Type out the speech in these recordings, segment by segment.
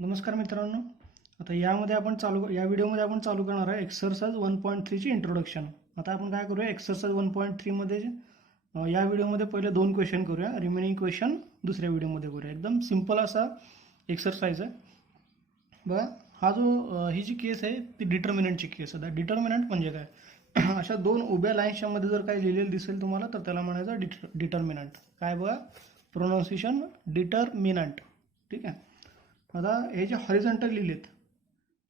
नमस्कार मित्रांनो. आता या व्हिडिओमध्ये आपण चालू करणार आहे एक्सरसाइज 1.3 ची इंट्रोडक्शन. आता आपण काय करूया, एक्सरसाइज 1.3 मध्ये या व्हिडिओमध्ये पहिले 2 क्वेश्चन करूया, रिमेनिंग क्वेश्चन दुसऱ्या व्हिडिओमध्ये करूया. एकदम सिंपल असा एक्सरसाइज आहे. बघा, ही जी केस आहे ती डिटर्मिनंटची केस आहे. डिटर्मिनंट म्हणजे काय? अशा 2 उभ्या लाईन्सच्या मध्ये जर काही लिहिलेलं दिसेल तुम्हाला तर त्याला म्हणायचं डिटर्मिनंट. काय बघा, प्रोनाउन्सिएशन डिटर्मिनंट. ठीक आहे. आता हे जे हॉरिझॉन्टल लिहिलेत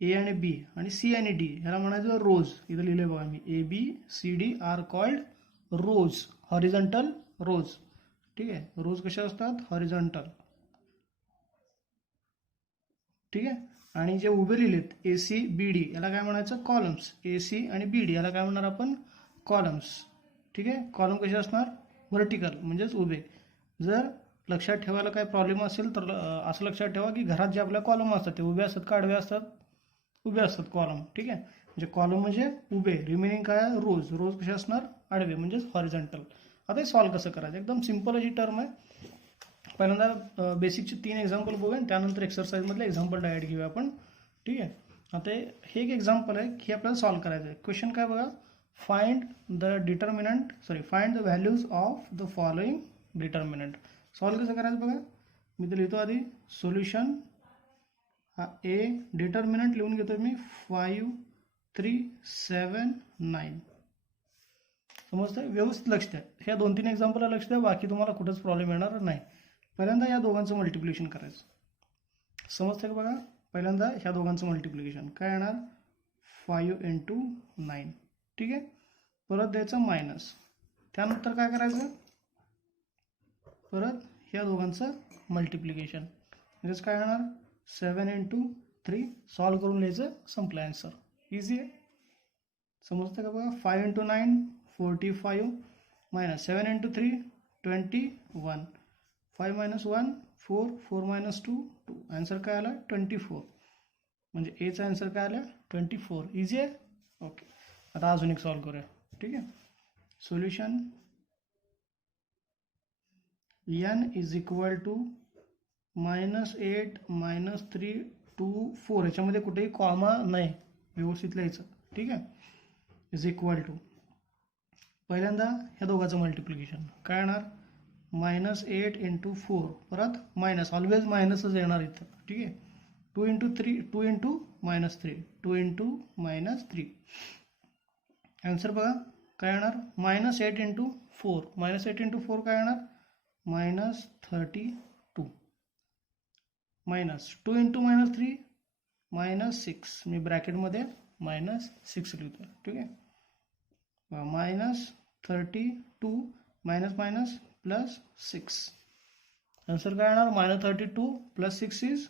ए आणि बी आणि सी आणि डी, ह्याला म्हणायचं रोज. इथं लिहिले बघा मी, A B C D are called rows, horizontal rows. ठीक आहे. रोज कशा असतात? हॉरिझॉन्टल. ठीक आहे. आणि जे उभे लिहिलेत ए सी बी डी, याला काय म्हणायचं? कॉलम्स. ए सी आणि बी डी याला काय म्हणणार आपण? कॉलम्स. ठीक आहे. कॉलम कसे असणार? व्हर्टिकल म्हणजेच उभे. जर लक्षात ठेवायला काय प्रॉब्लेम असेल तर असं लक्षात ठेवा की घरात जे आपल्या कॉलम असतात ते उभे असतात का आडवे असतात? उभे असतात कॉलम. ठीक आहे. म्हणजे कॉलम म्हणजे उभे, रिमेनिंग काय? रोज. रोज कसे असणार? आडवे म्हणजेच हॉरिझॉन्टल. आता हे सॉल्व्ह कसं करायचं? एकदम सिंपल अशी टर्म आहे. पहिल्यांदा बेसिकचे 3 एक्झाम्पल बघूया, त्यानंतर एक्सरसाइजमधले एक्झाम्पल डायरेक्ट घेऊया आपण. ठीक आहे. आता हे एक एक्झाम्पल आहे की आपल्याला सॉल्व्ह करायचं आहे. क्वेश्चन काय बघा, find find the values of the following determinant. Solve कसं करायचं बघा, मी तर लिहितो आधी सोल्युशन. हा ए डिटर्मिनंट लिहून घेतो मी 5 3 7 9. समजतंय? व्यवस्थित लक्ष द्या. ह्या 2-3 एक्झाम्पलला लक्ष द्या, बाकी तुम्हाला कुठंच प्रॉब्लेम येणार नाही. पहिल्यांदा या दोघांचं मल्टिप्लिकेशन करायचं. समजतंय का? बघा, पहिल्यांदा ह्या दोघांचं मल्टिप्लिकेशन काय येणार? 5 × 9. ठीक आहे. परत द्यायचं मायनस. त्यानंतर काय करायचं? परत ह्या दोघांचं मल्टिप्लिकेशन म्हणजेच काय होणार? 7 × 3. सॉल्व्ह करून लिहायचं, संपलं आन्सर. इझी आहे. समजतं का? बघा, 5 × 9 45 मायनस 7 × 3 21. 5 - 1 4 4 - 2 2. आन्सर काय आला? 24. म्हणजे एचा आन्सर काय आला? 24. इझी आहे. ओके. आता अजून एक सॉल्व्ह करूया. ठीक आहे. Solution n is equal to -8 -3 2 4. याच्यामध्ये कुठेही कॉमा नाही, व्यवस्थित लिहायचं. ठीक आहे. इज इक्वल टू पहिल्यांदा ह्या दोघांचं मल्टिप्लिकेशन काय येणार? -8 × 4. परत मायनस, ऑलवेज मायनसच येणार इथं. ठीक आहे. 2 × 3 2 × -3 2 × -3. आन्सर बघा काय येणार? -8 × 4. -8 × 4 काय येणार? -32. मायनस 2 × -3 -6. मी ब्रॅकेटमध्ये -6 लिहितो. ठीक आहे. -32 मायनस मायनस प्लस 6. आन्सर काय येणार? -32 + 6 इज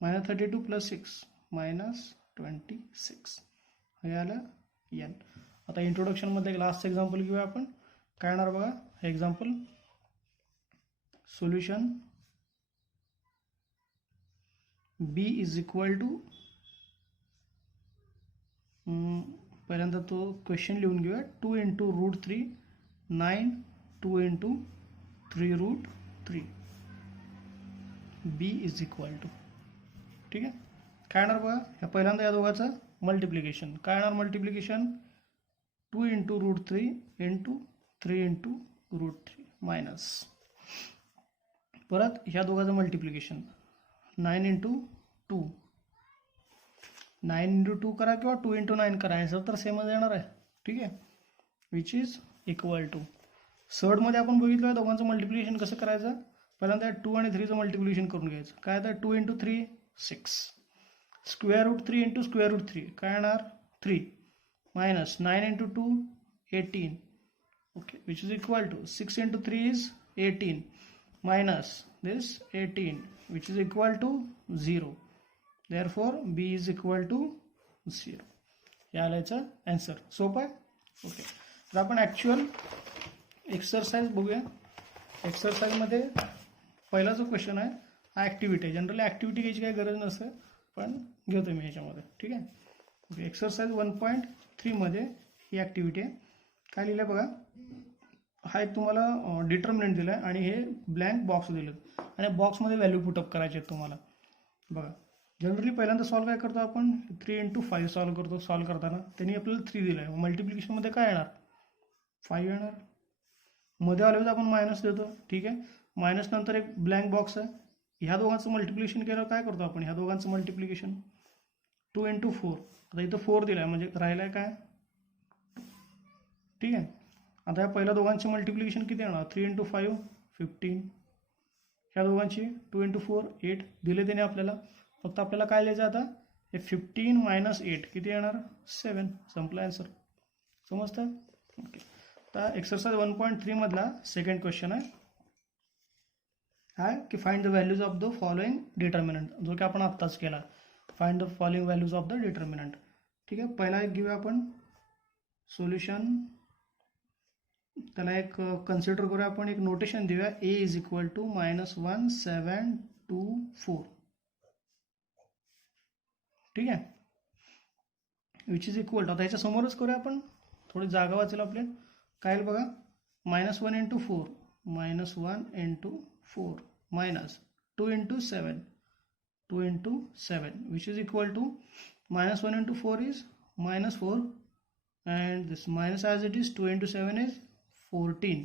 -32 + 6 -26. हे आलं n. आता इंट्रोडक्शनमध्ये एक लास्ट एक्झाम्पल घेऊया आपण. काय येणार बघा हे example. Solution b is equal to, पहिल्यांदा तो क्वेश्चन लिहून घेऊया. 2 × √3 9 2 × 3√3. b is equal to. ठीक आहे. काय येणार बघा, ह्या पहिल्यांदा या दोघांचं मल्टिप्लिकेशन. काय येणार मल्टिप्लिकेशन? 2 × √3 × 3 × √3 मायनस. परत ह्या दोघांचं मल्टिप्लिकेशन 9 × 2. 9 × 2 करा किंवा 2 × 9 करा, आन्सर तर सेमच येणार आहे. ठीक आहे. Which is equal to. सर्डमध्ये आपण बघितलं दोघांचं मल्टिप्लिकेशन कसं करायचं. पहिल्यांदा 2 आणि 3चं मल्टिप्लिकेशन करून घ्यायचं. काय तर 2 × 3 6. √3 × √3 काय येणार? 3 minus 9 × 2 18. Okay. Which is equal to 6 × 3 is 18 minus this 18 which is equal to 0. Therefore b is equal to 0. हे आल्याचं आन्सर. सोपं आहे. ओके. तर आपण ॲक्च्युअल एक्सरसाइज बघूया. एक्सरसाइजमध्ये पहिला जो क्वेश्चन आहे हा ॲक्टिव्हिटी आहे. जनरली ॲक्टिव्हिटी घ्यायची काही गरज नसते, पण घेतो मी ह्याच्यामध्ये. ठीक आहे. ओके. एक्सरसाइज 1.3 मध्ये ही ॲक्टिव्हिटी आहे. काय लिहिलं बघा, हा एक तुम्हाला डिटर्मिनंट दिला आहे आणि हे ब्लँक बॉक्स दिलेत आणि बॉक्समध्ये व्हॅल्यू पुटअप करायचे आहेत तुम्हाला. बघा जनरली पहिल्यांदा सॉल्व काय करतो आपण 3 × 5 सॉल्व करतो. सॉल्व करताना त्यांनी आपल्याला 3 दिलं आहे. मल्टिप्लिकेशनमध्ये काय येणार 5 येणार. मध्ये आल्यावर आपण मायनस देतो. ठीक आहे. मायनस नंतर एक ब्लँक बॉक्स आहे. ह्या दोघांचं मल्टिप्लिकेशन केल्यावर काय करतो आपण ह्या दोघांचं मल्टिप्लिकेशन 2 × 4. आता इथं 4 दिलं आहे म्हणजे राहिलं आहे काय. ठीक आहे. आता या पहिल्या दोघांचे मल्टिप्लिकेशन किती येणार 3 × 5 15. ह्या दोघांची 2 × 4 8 दिले त्याने आपल्याला. फक्त आपल्याला काय लिहायचं आता हे 15 - 8 किती येणार 7. संपला आन्सर. समजतं. ओके. आता एक्सरसाइज 1.3 मधला सेकंड क्वेश्चन आहे की find the values of the following determinant, जो की आपण आत्ताच केला. Find the following values of the determinant. ठीक आहे. पहिला एक घेऊया आपण सोल्युशन. त्याला एक कन्सिडर करूया आपण. एक नोटेशन देऊया a = -1 7 2 4. ठीक आहे. विच इज इक्वल टू आता ह्याच्या समोरच करूया आपण. थोडी जागा वाचेल आपले. काय बघा -1 × 4 -1 × 4 -2 × 7 2 × 7 which is equal to -1 × 4 is -4 and this minus as it is 2 × 7 is 14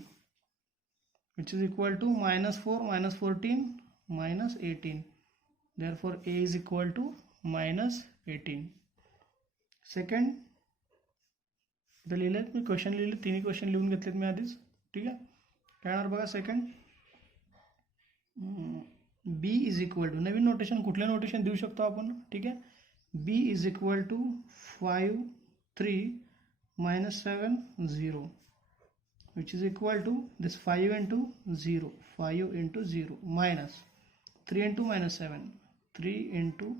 which is equal to -4 -14 -18. Therefore a is equal to -18. Second इथं लिहिलेत मी क्वेश्चन लिहिले. तिन्ही क्वेश्चन लिहून घेतलेत मी आधीच. ठीक आहे. काय येणार बघा second b is equal to नवीन नोटेशन कुठलं नोटेशन देऊ शकतो आपण. ठीक आहे. b is equal to 5 3 -7 0 which is equal to this 5 × 0 5 × 0 minus 3 × -7 3 ×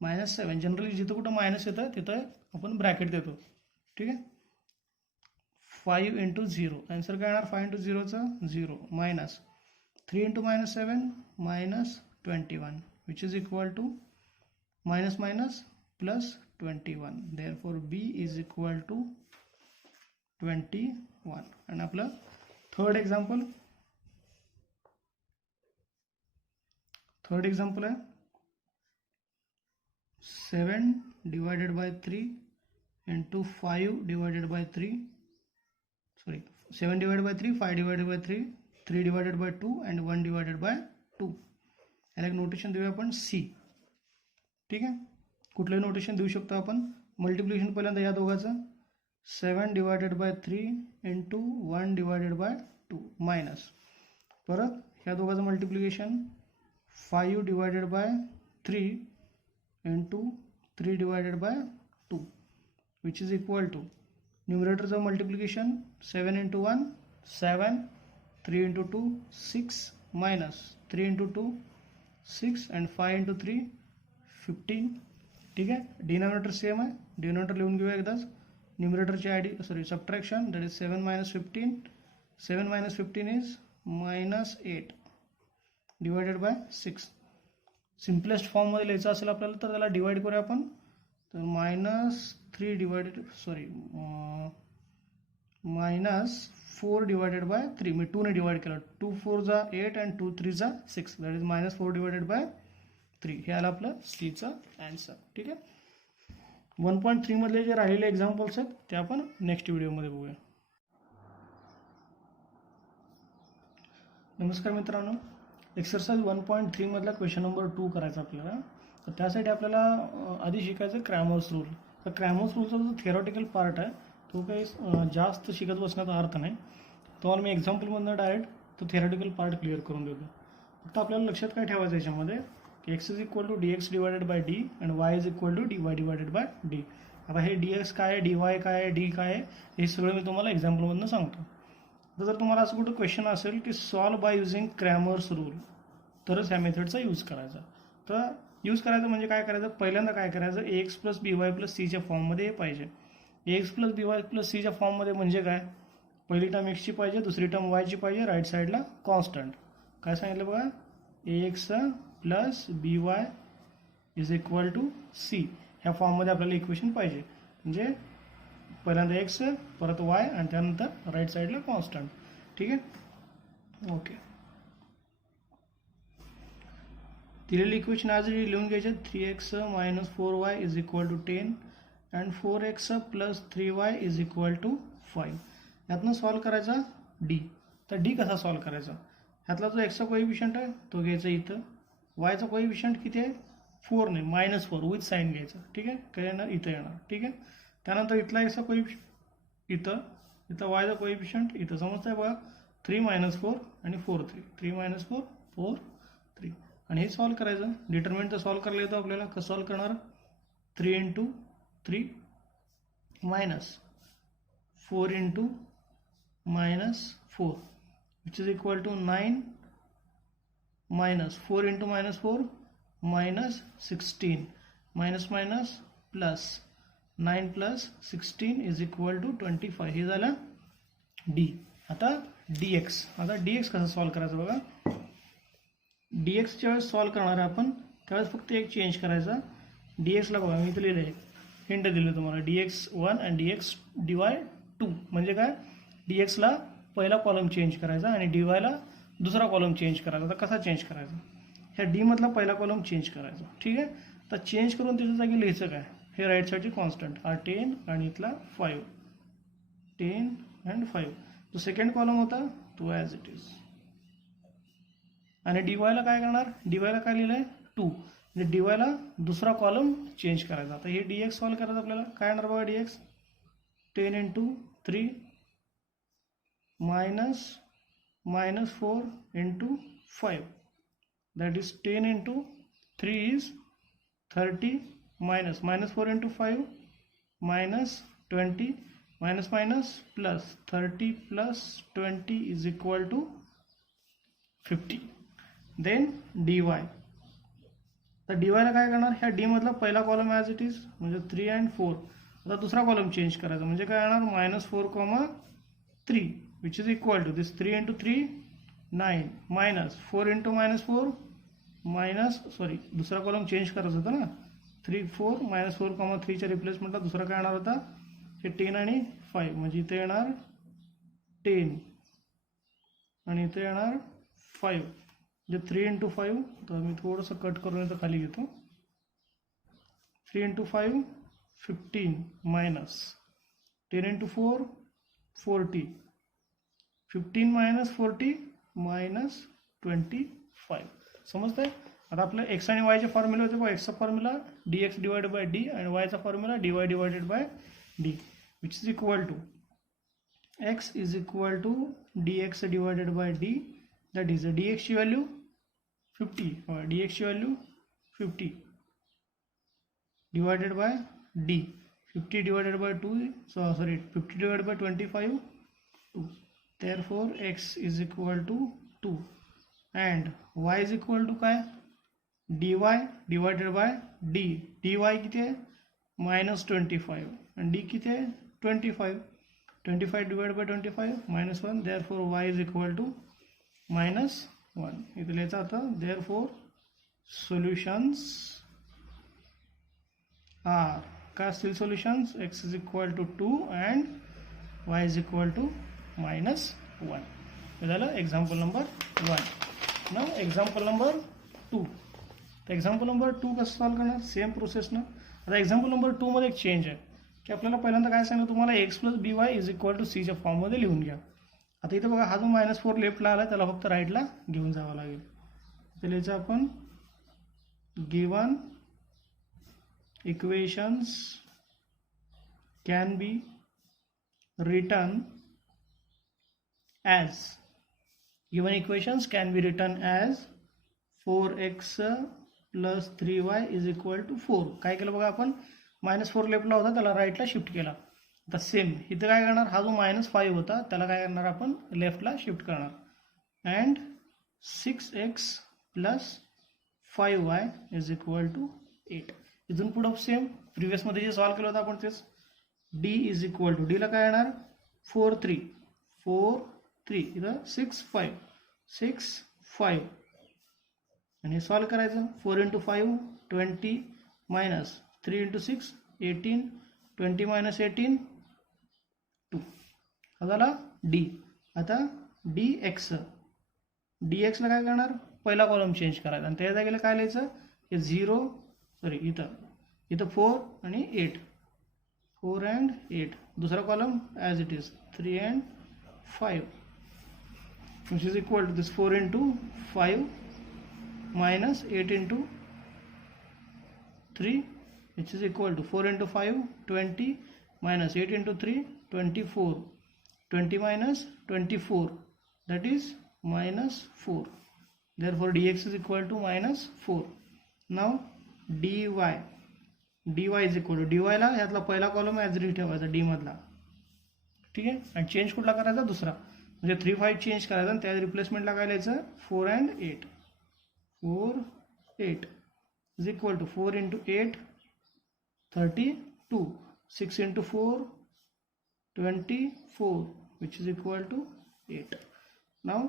-7. Generally जिथं कुठं मायनस येतं तिथं आपण ब्रॅकेट देतो. ठीक आहे. 5 × 0 आन्सर काय येणार 5 × 0चं 0 minus 3 × -7 -21 which is equal to minus plus 21. Therefore b is equal to 21. आणि आपलं थर्ड एक्झाम्पल आहे 7 / 3 × 5 / 3 sorry 7 / 3 5 / 3 3 / 2 and 1 / 2. याला एक नोटेशन देऊया आपण c. ठीक आहे. कुठलंही नोटेशन देऊ शकतो आपण. मल्टिप्लिकेशन पहिल्यांदा या दोघांचं 7 / 3 × 1 / 2 मायनस परत ह्या दोघांचं multiplication 5 / 3 × 3 / 2 which is equal to न्यूमरेटरचं मल्टिप्लिकेशन 7 × 1 7 3 × 2 6 minus 3 × 2 6 and 5 × 3 15. ठीक आहे. डिनॉमिनेटर सेम आहे. डिनॉमिनेटर लिहून घेऊया एकदाच. न्यूमरेटरची subtraction that is 7 - 15 7 - 15 is -8 / 6. Simplest फॉर्ममध्ये लिहायचं असेल आपल्याला तर त्याला डिवाइड करूया आपण. तर -4 / 3 मी 2 ने डिवाइड केलं. 2 4 = 8 and 2 3 = 6 दॅट इज -4 / 3. हे आलं आपलं सीचं आन्सर. ठीक आहे. 1.3 मधले जे राहिलेले एक्झाम्पल्स आहेत ते आपण नेक्स्ट व्हिडिओमध्ये बघूया. नमस्कार मित्रांनो. एक्सरसाइज 1.3 मधला क्वेश्चन नंबर 2 करायचा आपल्याला. तर त्यासाठी आपल्याला आधी शिकायचं क्रॅमर्स रूल. तर क्रॅमर्स रूलचा जो थिअरॉटिकल पार्ट आहे तो काही जास्त शिकत बसण्याचा अर्थ नाही. तुम्हाला मी एक्झाम्पलमधनं डायरेक्ट तो थिअरॉटिकल पार्ट क्लिअर करून देतो. फक्त आपल्याला लक्षात काय ठेवायचं याच्यामध्ये की x = dx / d and y = dy / d. आता हे dx काय आहे, dy काय आहे, d काय आहे हे सगळं मी तुम्हाला एक्झाम्पलमधनं सांगतो. तर जर तुम्हाला असं कुठं क्वेश्चन असेल की solve by using Cramer's rule तरच ह्या मेथडचा यूज करायचा. तर यूज करायचं म्हणजे काय करायचं. पहिल्यांदा काय करायचं ax + by + c च्या फॉर्ममध्ये हे पाहिजे. ax + by + c च्या फॉर्ममध्ये म्हणजे काय पहिली टर्म x ची पाहिजे, दुसरी टर्म y ची पाहिजे, राईट साईडला कॉन्स्टंट. काय सांगितलं बघा ax + by = c. ह्या फॉर्ममध्ये आपल्याला इक्वेशन पाहिजे. म्हणजे पहिल्यांदा x परत y आणि त्यानंतर राईट साईडला कॉन्स्टंट. ठीक आहे. ओके. दिलेली इक्वेशन आज लिहून घ्यायचे 3x minus 4y is equal to 10 and 4x plus 3y is equal to 5. यातनं सॉल्व करायचा डी. तर डी कसा सॉल्व करायचा, ह्यातला जो एक्सचा कोइफिशियंट आहे तो घ्यायचा इथं, वायचा कोइफिशियंट किती आहे 4 नाही -4 विथ साईन घ्यायचं. ठीक आहे, काय येणार इथं येणार. ठीक आहे, त्यानंतर इथला एक्सचा कोइफिशियंट इथं वायचा कोइफिशियंट इथं समजतंय बघा 3 - 4 आणि 4 3 3 - 4 4 3 आणि हे सॉल्व करायचं. डिटर्मिनंट तर सॉल्व करायला येतो आपल्याला. कसं सॉल्व करणार 3 × 3 minus 4 × -4 which is equal to 9 minus 4 × -4 minus 16 minus minus plus 9 plus 16 is equal to 25. हे झालं डी. आता dx. आता dx कसं सॉल्व करायचं बघा. dx च्या वेळेस सॉल्व करणार आहे आपण, त्यावेळेस फक्त एक चेंज करायचा. dx ला बघा मी इथं लिहिलं आहे, हिंट दिलं तुम्हाला dx1 आणि dy2. म्हणजे काय, dx ला पहिला कॉलम चेंज करायचा आणि dy ला दुसरा कॉलम चेंज करायचा. तर कसा चेंज करायचा, ह्या डी मधला पहिला कॉलम चेंज करायचा. ठीक आहे, तर चेंज करून त्याच्या जागी लिहायचं काय, हे राईट साईडची कॉन्स्टंट हा 10 आणि इथला 5 10 अँड 5. जो सेकंड कॉलम होता तो ॲज इट इज. आणि dy ला काय करणार, dy ला काय लिहिलं आहे 2, म्हणजे dy ला दुसरा कॉलम चेंज करायचा. आता हे dx सॉल्व करायचं आपल्याला. काय येणार बघा dx 10 × 3 minus -4 × 5 that is 10 × 3 is 30 minus -4 × 5 minus 20 minus minus plus 30 plus 20 is equal to 50. then dy. तर dy ला काय करणार, ह्या डी मधला पहिला कॉलम ॲज इट इज म्हणजे 3 and 4. आता दुसरा कॉलम चेंज करायचा म्हणजे काय येणार -4, 3 which is equal to this 3 × 3 9 minus 4 × -4 minus दुसरा कॉलम चेंज करायचा होता ना 3 4 -4, 3 च्या रिप्लेसमेंटला दुसरा काय येणार होता हे 10 आणि 5. म्हणजे इथे येणार 10 आणि इथे येणार 5 म्हणजे 3 × 5. तर मी थोडंसं कट करून इथं खाली घेतो. 3 × 5 15 minus 10 × 4 40 15 minus 40 minus 25. समजतंय. आता आपलं एक्स आणि वायचे फॉर्म्युला होते बघा. एक्सचा formula dx divided by d आणि वायचा formula dy divided by d which is equal to x is equal to dx divided by d. That is dx ची व्हॅल्यू 50, dx ची value 50 divided by d. 50 divided by 2 50 divided by 25 2. therefore x is equal to 2 and y is equal to काय dy divided by d. dy किती आहे -25 आणि d किती आहे 25. 25 divided by 25 -1. therefore y is equal to -1. इथे लिहायचं आता therefore solutions are काय असतील solutions, x is equal to 2 and y is equal to -1. हे झालं एक्झाम्पल नंबर 1. नाव एक्झाम्पल नंबर 2. तर एक्झाम्पल नंबर 2 कसं सॉल्व करणार, सेम प्रोसेसनं. आता एक्झाम्पल नंबर 2 मध्ये एक चेंज आहे की आपल्याला पहिल्यांदा काय सांगितलं तुम्हाला x + by is equal to c च्या फॉर्ममध्ये लिहून घ्या. आता इथं बघा हा जो -4 लेफ्टला आला त्याला फक्त राईटला घेऊन जावं लागेल. इथे लिहायचं आपण given equations can be written as given equations can be written as 4x plus 3y is equal to 4. काय केलं बघा आपण -4 लेफ्टला होता त्याला राईटला शिफ्ट केला. आता सेम इथं काय करणार, हा जो -5 होता त्याला काय करणार आपण लेफ्टला शिफ्ट करणार and 6x plus 5y is equal to 8. इथून पुढं सेम प्रिव्हियसमध्ये जे सॉल्व केलं होतं आपण तेच. d is equal to d ला काय येणार 4 3 इथं 6 5 आणि सॉल्व करायचं. 4 × 5 20 minus 3 × 6 18 20 minus 18 2. हा झाला डी. आता dx ला काय करणार पहिला कॉलम चेंज करायचा आणि त्या जागेला काय लिहायचं हे 0 सॉरी इथं 4 आणि 8 4 and 8 दुसरा column as it is 3 and 5 which is equal to this 4 into 5 minus 8 into 3 which is equal to 4 into 5 20 minus 8 into 3 24 20 minus 24 that is minus 4 therefore dx is equal to minus 4 now dy is equal to dy ला ह्यातला पहिला column as it is ठेवायचा D मधला ठीक आहे आणि change कुठला करायचा दुसरा म्हणजे 3 5 चेंज करायचा आणि त्या रिप्लेसमेंटला काय लिहायचं 4 and 8 4 8 is equal to 4 into 8 32 6 into 4 24 which is equal to 8 now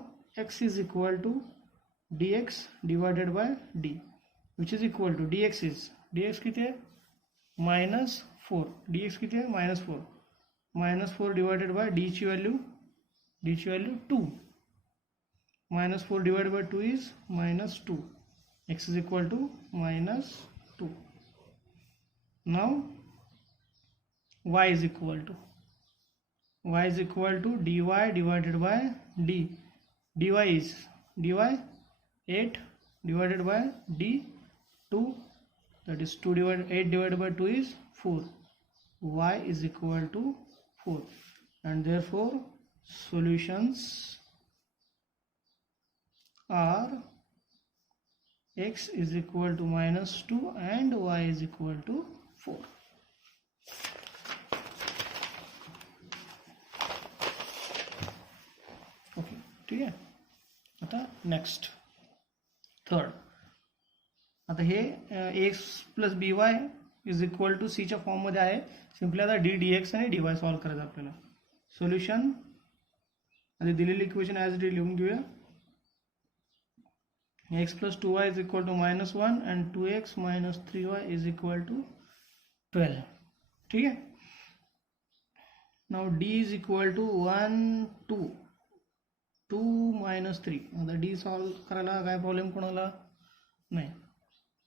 x is equal to dx divided by d which is equal to dx किती आहे minus 4 dx किती आहे minus 4 divided by d ची value 2 minus 4 divided by 2 is minus 2 x is equal to minus 2 now y is equal to dy divided by d dy is 8 divided by d 2 that is 8 divided by 2 is 4 y is equal to 4 and therefore solutions are x is equal to minus 2 and y is equal to 4 okay ठीक आहे आता next third आता हे x plus b y is equal to सीच्या फॉर्ममध्ये आहे simply आता D x आणि डी वाय सॉल्व करायचं आपल्याला सोल्युशन आधी दिलेली इक्वेशन ॲज इट इज लिहून घेऊया x plus 2y is equal to minus 1 and 2x minus 3y is equal to 12 ठीक है now d is equal to 1 2 minus 3 आता d सॉल्व करायला काय प्रॉब्लेम कोणाला नाही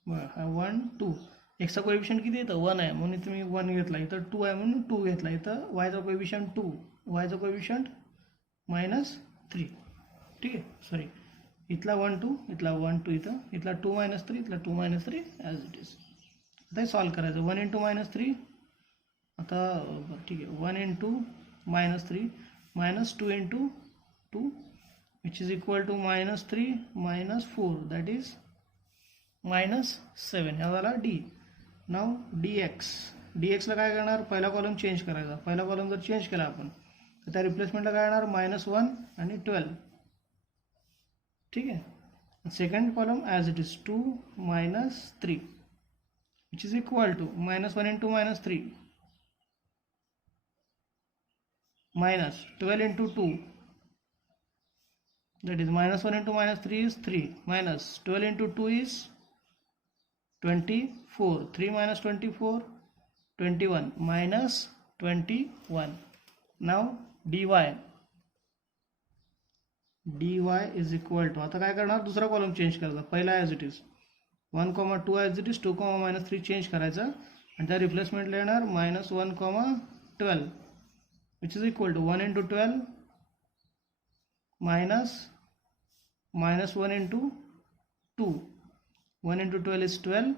बरं 1 2 x चा कोएफिशियंट किती येतं 1 आहे म्हणून तुम्ही 1 घेतला इथं 2 आहे म्हणून 2 घेतला इथं y चा कोएफिशियंट 2 y चा कोएफिशियंट minus 3 ठीक आहे सॉरी इथला 1 2 इथला 1 2 इथला 2 minus 3 इथला 2 minus 3 ॲज इट इज आता हे सॉल्व करायचं 1 into minus 3 आता ठीक आहे 1 into minus 3 minus 2 into 2 which is equal to minus 3 minus 4 that is minus 7 ह्या झाला d now dx ला काय करणार पहिला कॉलम चेंज करायचा पहिला कॉलम जर चेंज केला आपण तर त्या रिप्लेसमेंटला काय येणार -1 आणि 12 ठीक है second column as it is 2 minus 3 which is equal to -1 into -3 minus 12 into 2 that is -1 into -3 is 3 minus 12 into 2 is 24 3 minus 24 21 minus 21 now dy is equal to आता काय करणार दुसरा कॉलम चेंज करायचा पहिला as it is 1 2 as it is 2 -3 change करायचा आणि त्या रिप्लेसमेंटला येणार -1 12 which is equal to 1 into 12 minus -1 into 2 1 into 12 is 12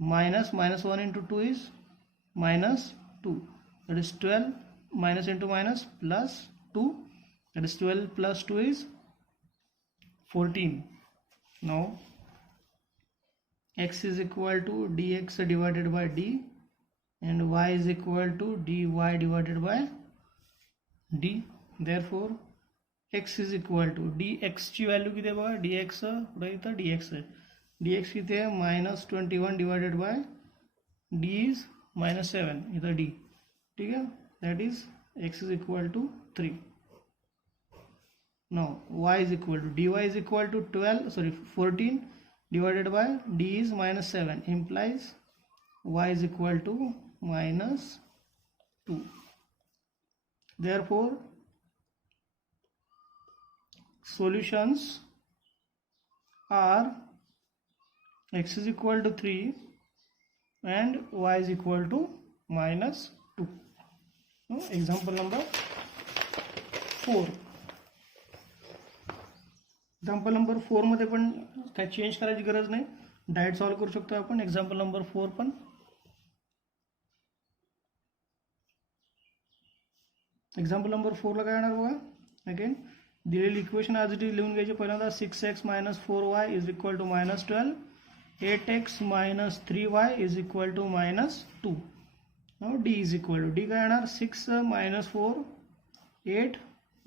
minus -1 into 2 is -2 that is 12 minus into minus plus 2 that is 12 plus 2 is 14 now x is equal to dx divided by d and y is equal to dy divided by d therefore x is equal to dx ची value किती आहे बघा dx पुढे इथं dx आहे dx किती आहे -21 divided by d is -7 इथं d ठीक आहे that is x is equal to 3 now y is equal to dy is equal to 14 divided by d is -7 implies y is equal to -2 therefore solutions are x is equal to 3 and y is equal to minus 2. Example number 4. Example number 4 मध्ये पण काय change करायची गरज नाही, direct solve करू शकतो आपण. Example number 4 पण एक्झाम्पल नंबर 4 ला काय येणार बघा. अगेन दिलेली इक्वेशन ॲज इट इज लिहून घ्यायची. पहिल्यांदा 6x minus 4y is equal to minus 12. 8x minus 3y is equal to minus 2. Now d is equal to, d काय येणार 6 minus 4 8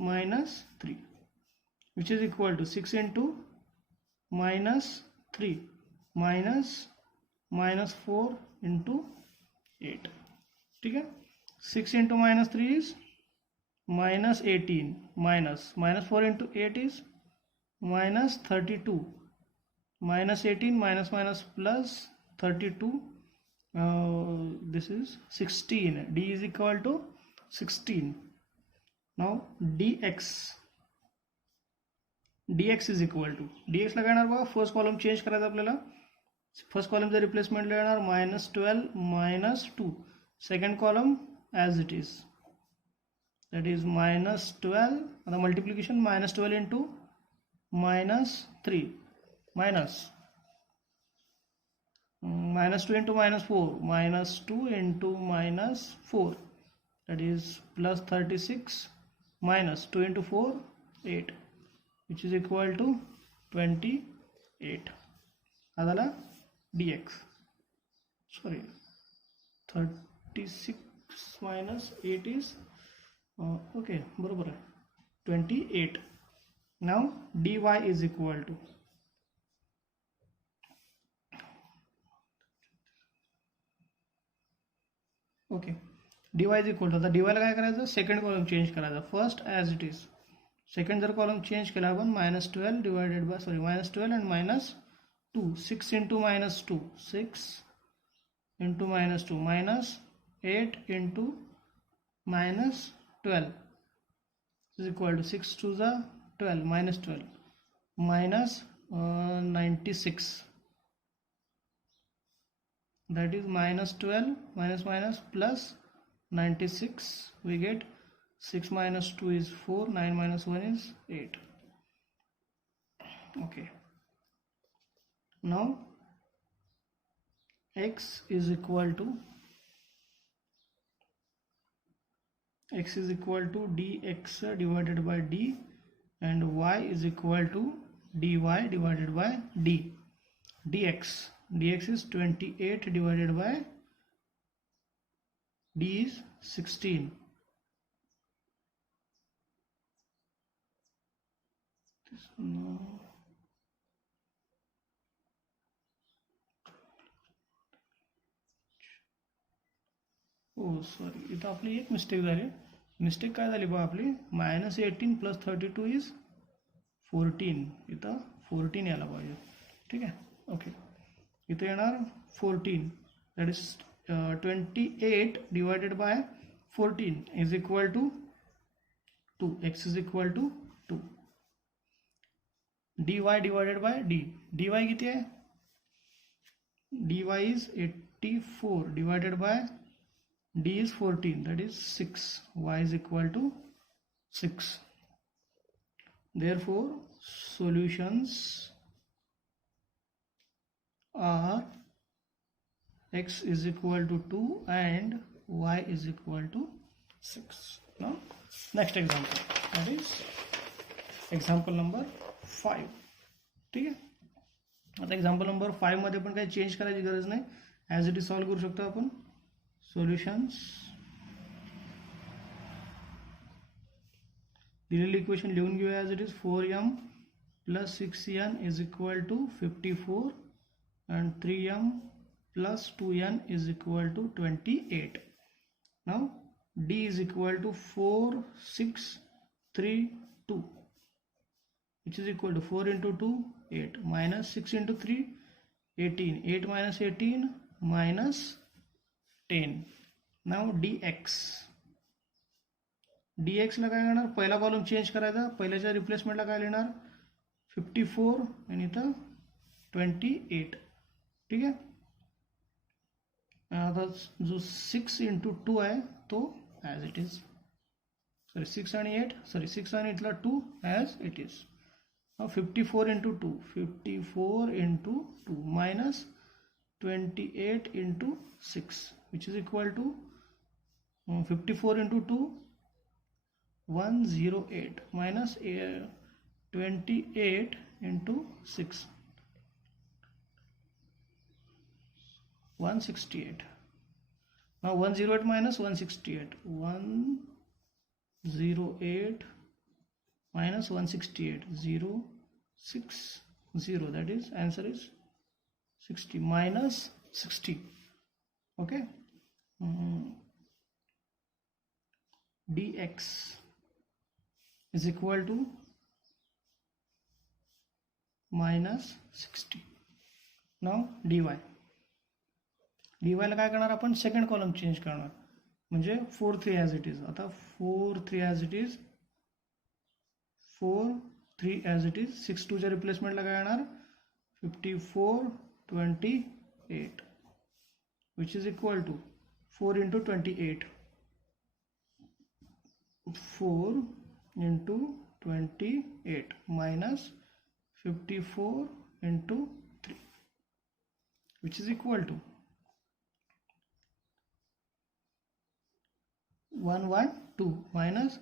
minus 3 which is equal to 6 into minus 3 minus minus 4 into 8. ठीक है. 6 into minus 3 is minus 18 minus 4 into 8 is minus 32 minus 18 minus minus plus 32. This is 16. D is equal to 16. Now dx is equal to, dx ला काय येणार बघा. First column change करायचा आपल्याला. First कॉलमचा रिप्लेसमेंटला येणार minus 12 minus 2. Second column as it is, that is minus 12. आता multiplication minus 12 into minus 3 minus 2 into minus 4 minus 2 into minus 4, that is plus 36 minus 2 into 4 8 which is equal to 28. adala dx, sorry 36 minus 8 is okay बरोबर आहे 28. now dy is equal to, okay dy is equal to, आता dy ला काय करायचं, second column change करायचा. First as it is, second जर column change केला आपण minus 12 divided by, sorry minus 12 and minus 2. 6 into minus 2, 6 into minus 2 minus 8 into minus 12 is equal to 6 to the 12 minus 12 minus 96, that is minus 12 minus minus plus 96. We get 6 minus 2 is 4, 9 minus 1 is 8. Okay, now x is equal to dx divided by d and y is equal to dy divided by d. dx is 28 divided by d is 16. No. Sorry इथं आपली एक mistake झाली. Mistake काय झाली बघा आपली, minus 18 plus 32 is 14. इथं 14 यायला पाहिजे. ठीक आहे. ओके, इथं येणार 14, that is 28 divided by 14 is equal to 2. x is equal to 2. dy divided by d, dy किती आहे, dy is 84 divided by d is 14, that is 6. y is equal to 6. Therefore solutions are x is equal to 2 and y is equal to 6. Now next example, that is example number 5. ठीक आहे. आता example number 5 मध्ये पण काही change करायची गरज नाही, as it is solve करू शकतो आपण. सॉल्युशन्स, दिलेली इक्वेशन लिहून घेऊया as it is. 4m plus 6n is equal to 54 and 3m plus 2n is equal to 28. Now d is equal to 4 6 3 2, which is equal to 4 into 2 8 minus 6 into 3 18, 8 minus 18 minus 10. Now dx ला काय करणार, पहिला column change करायचा. पहिल्याच्या रिप्लेसमेंटला काय लिहिणार 54 आणि इथं 28. ठीक है, आता जो 6 × 2 आहे तो ॲज इट इज, सॉरी 6 आणि 8, सॉरी 6 आणि 8ला 2 as it is. 54 × 2, 54 × 2 minus 28 × 6, which is equal to 54 × 2, 108 minus 28 × 6, 168. Now 108 minus 168, 108 minus 168, 0, 6, 0, that is answer is 60 minus 60. Okay, dx is equal to minus 60. Now dy ला काय करणार आपण, सेकंड कॉलम चेंज करणार, म्हणजे 4 3 as it is. आता 4 3 as it is, 4 3 as it is, 6 2च्या रिप्लेसमेंटला काय येणार, 54 28, which is equal to 4 × 28, 4 × 28 minus 54 × 3, which is equal to 112 minus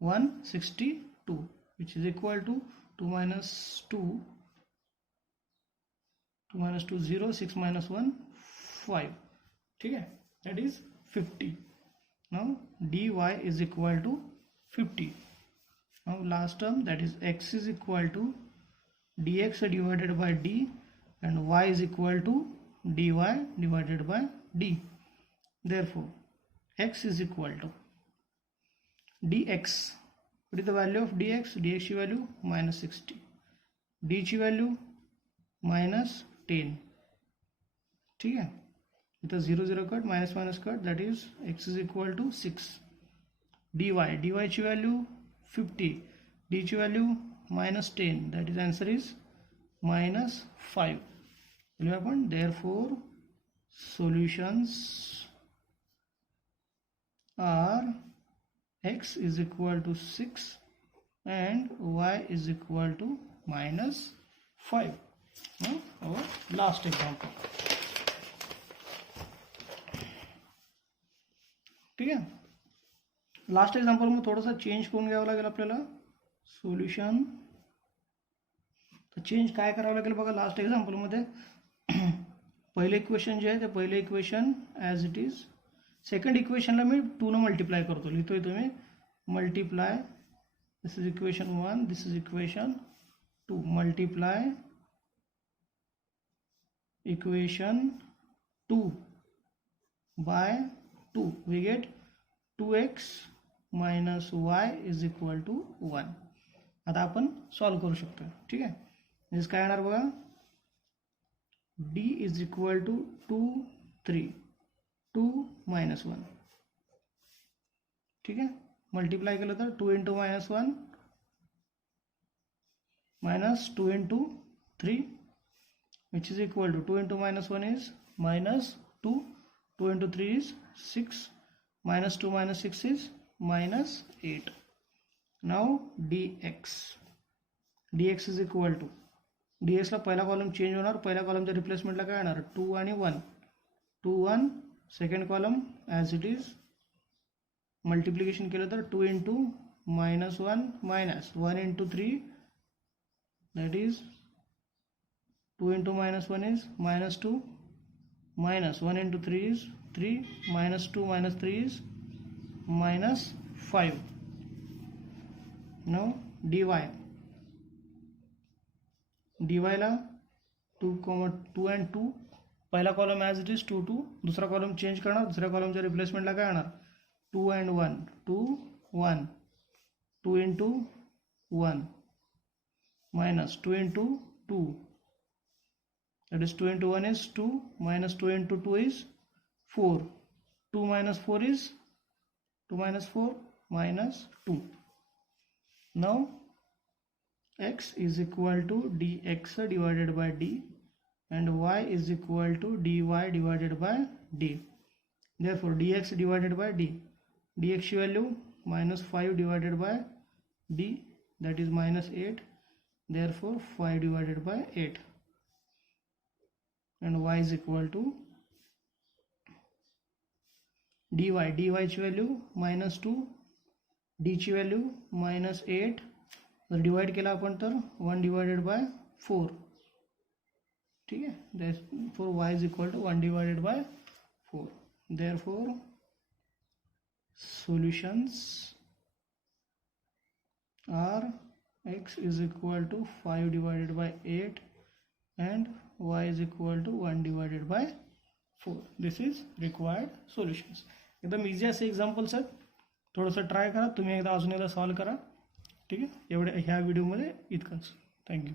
162, which is equal to 2 minus 2, 2 minus 2 0, 6 minus 1 5. ठीक है, that is 50. Now dy is equal to 50. Now last term, that is x is equal to dx divided by d, and y is equal to dy divided by d. Therefore x is equal to dx. What is the value of dx? dx ची value minus 60, d ची value minus 10. ठीक है, इथं 0 0 cut, minus minus cut, that is x is equal to 6. dy ची value 50, d ची value minus 10, that is answer is minus 5. Therefore solutions are x is equal to 6 and y is equal to minus 5. Our last example. ठीक है, last example मध्ये थोडासा change करून घ्यावं लागेल आपल्याला सोल्युशन. तर चेंज काय करावं लागेल बघा, लास्ट एक्झाम्पल मध्ये पहिले इक्वेशन जे आहे ते पहिले equation as it is, second इक्वेशनला मी 2 ने मल्टिप्लाय करतो, लिहितोय तुम्ही multiply, this is equation 1, this is equation 2, multiply equation 2 by 2, we get 2x minus y is equal to 1. आता आपण सॉल्व करू शकतो. ठीक आहे, म्हणजे काय येणार बघा, d is equal to 2 3, 2 minus 1. ठीक आहे, मल्टिप्लाय केलं तर 2 × -1 minus 2 × 3, which is equal to 2 × -1 is minus 2, 2 × 3 is 6, minus 2 minus 6 is minus 8. Now dx is equal to, dx ला पहिला कॉलम चेंज होणार, पहिल्या कॉलमच्या रिप्लेसमेंटला काय येणार, 2 आणि 1, 2 1, second column as it is, multiplication केलं तर 2 × -1 minus 1 × 3, that is 2 × -1 is minus 2, minus 1 × 3 is 3, minus 2 minus 3 is minus 5. Now dy ला 2 and 2, पहिला कॉलम ॲज इट इज 2 2, दुसरा कॉलम चेंज करणार, दुसऱ्या कॉलमच्या रिप्लेसमेंटला काय येणार, 2 and 1, 2 1, 2 × 1 minus 2 × 2, that is 2 × 1 is 2, minus 2 × 2 is 4, 2 minus 4 is 2 minus 4 minus 2. Now x is equal to dx divided by d and y is equal to dy divided by d. Therefore dx divided by d, dx value minus 5 divided by d, that is minus 8. Therefore 5 divided by 8, and y is equal to dy, dy ची value minus 2, d ची value minus 8. जर divide केला आपण तर 1 divided by 4. ठीक आहे, therefore y is equal to 1 divided by 4. Therefore solutions are x is equal to 5 divided by 8 and y is equal to 1 divided by 4. This is required solutions. एकदम easy असे examples आहेत, थोडंसं try करा तुम्ही, एकदा अजून एकदा सॉल्व करा. ठीक आहे, एवढ्या ह्या व्हिडिओमध्ये इतकंच. थँक्यू.